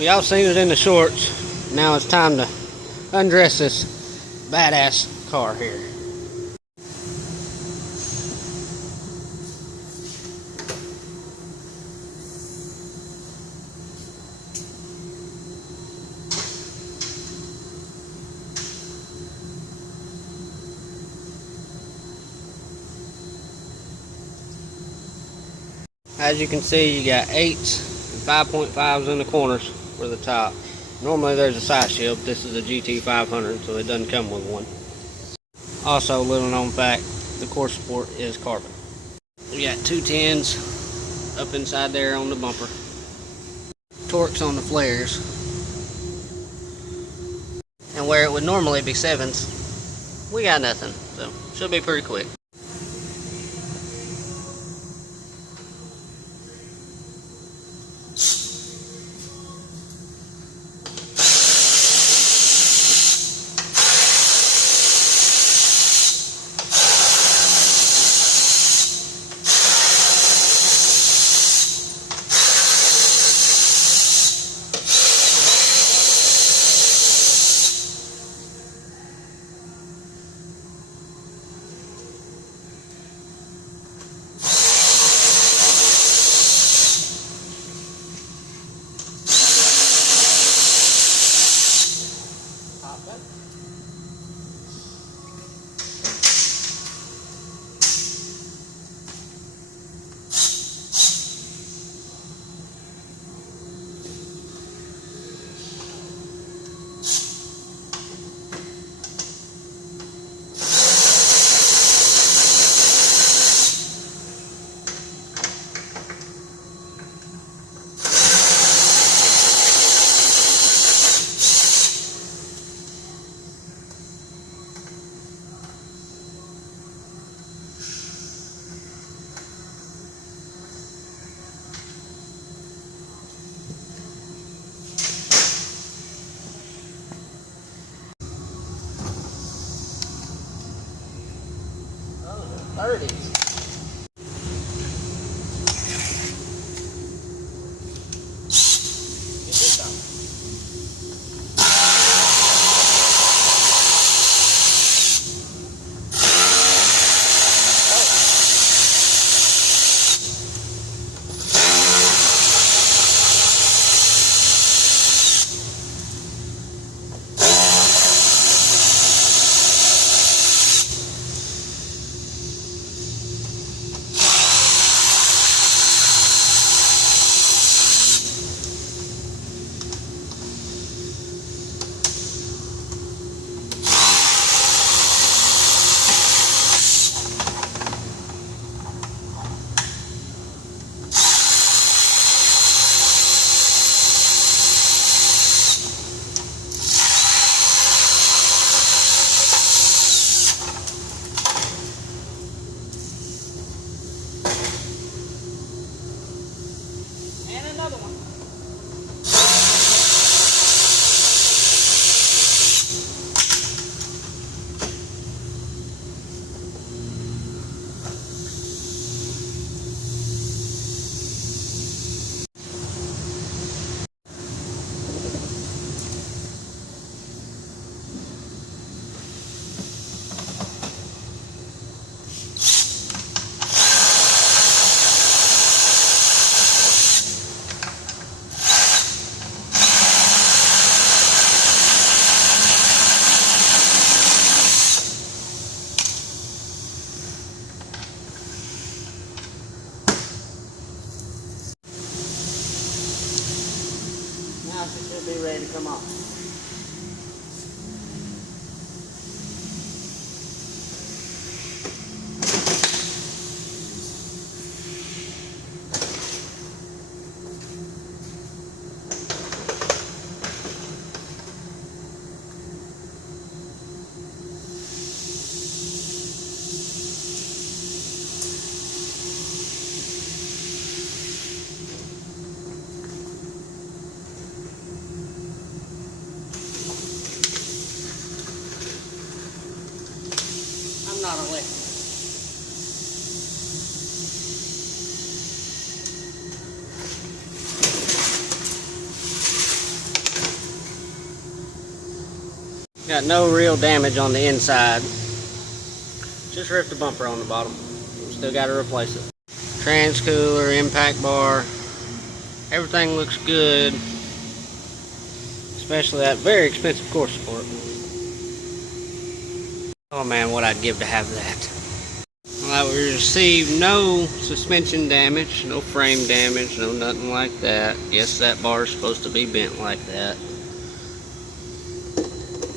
Well, y'all seen it in the shorts. Now it's time to undress this badass car here. As you can see, you got 8s and 5.5s in the corners for the top. Normally there's a side shield, but this is a GT500, so it doesn't come with one. Also, little known fact, the core support is carbon. We got 2 10s up inside there on the bumper. Torques on the flares. And where it would normally be 7s, we got nothing, so should be pretty quick. Oh, 30s. Another one. Now she should be ready to come off. Got no real damage on the inside. Just ripped the bumper on the bottom. Still got to replace it. Trans cooler, impact bar, everything looks good. Especially that very expensive core support. Oh man, what I'd give to have that. Well, we received no suspension damage, no frame damage, no nothing like that. Yes, that bar is supposed to be bent like that.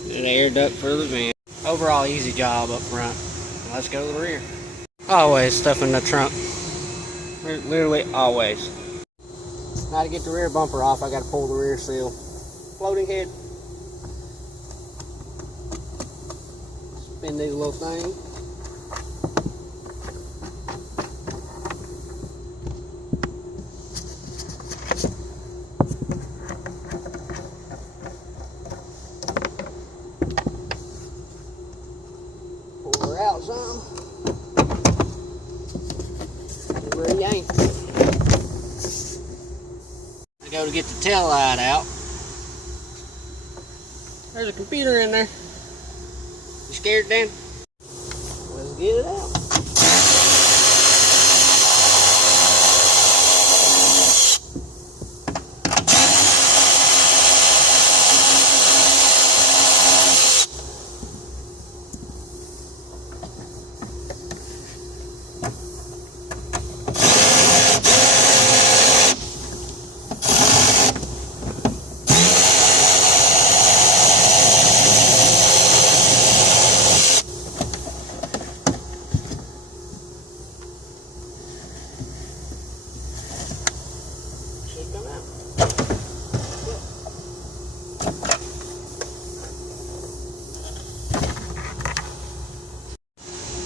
An air duct for the vent. Overall, easy job up front. Let's go to the rear. Always stuff in the trunk. Literally always. Now to get the rear bumper off, I got to pull the rear seal. Floating head. Spin these little things. Pull her out some. Re-yank. I go to get the tail light out. There's a computer in there. You scared, Dan? Let's get it out.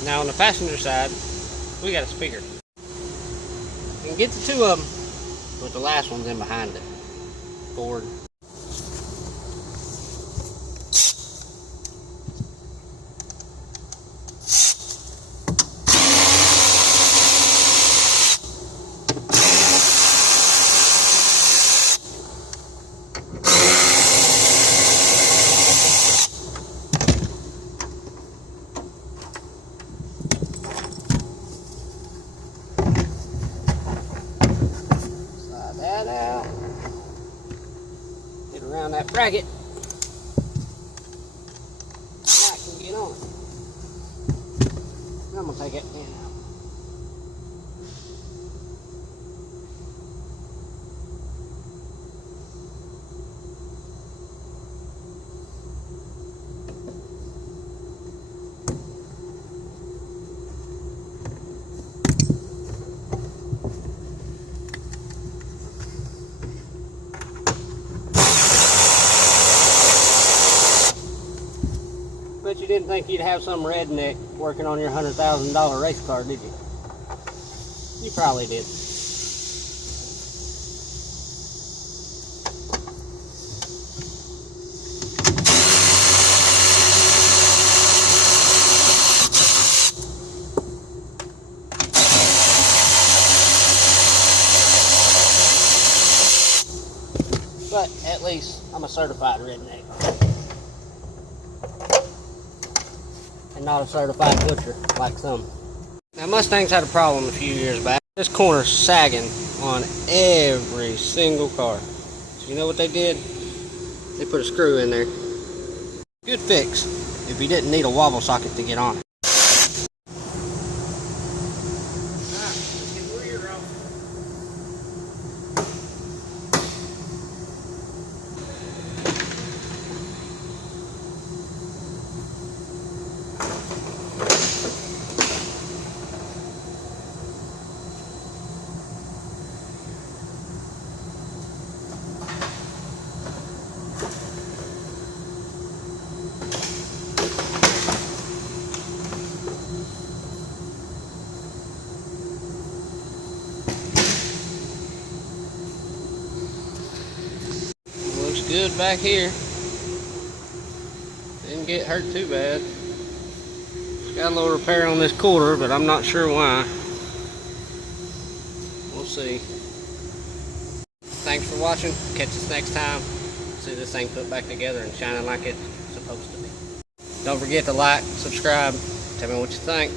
Now on the passenger side, we got a speaker. You can get the two of them, but the last one's in behind it. Forward. That out. Get around that bracket. Now I can get on it. I'm gonna take that pin out. But you didn't think you'd have some redneck working on your $100,000 race car, did you? You probably did. But at least I'm a certified redneck. And not a certified butcher like some. Now Mustangs had a problem a few years back. This corner's sagging on every single car. So you know what they did? They put a screw in there. Good fix if you didn't need a wobble socket to get on it. Let's get the rear off. Good back here. Didn't get hurt too bad. Got a little repair on this cooler, but I'm not sure why. We'll see. Thanks for watching. Catch us next time. see this thing put back together and shining like it's supposed to be. Don't forget to like, subscribe, tell me what you think.